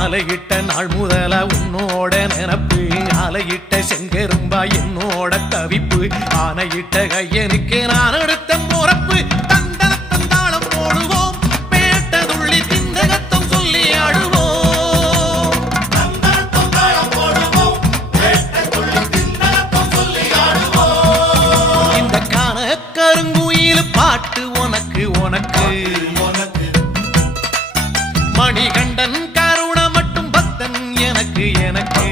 மாலையிட்ட நாள் முதல உன்னோட நினப்பு ஆலையிட்ட செங்கரும்பா என்னோட தவிப்பு ஆனையிட்ட கையனுக்கு நான் எடுத்த முறப்பு தந்தனத்தந்தாளம் போடுவோம் பேட்டதுள்ளி திந்தகத்தம் சொல்லி ஆடுவோம் இந்த காண கருங்குயில் பாட்டு உனக்கு உனக்கு மணிகண்டன் கருண மட்டும் பக்தன் எனக்கு எனக்கு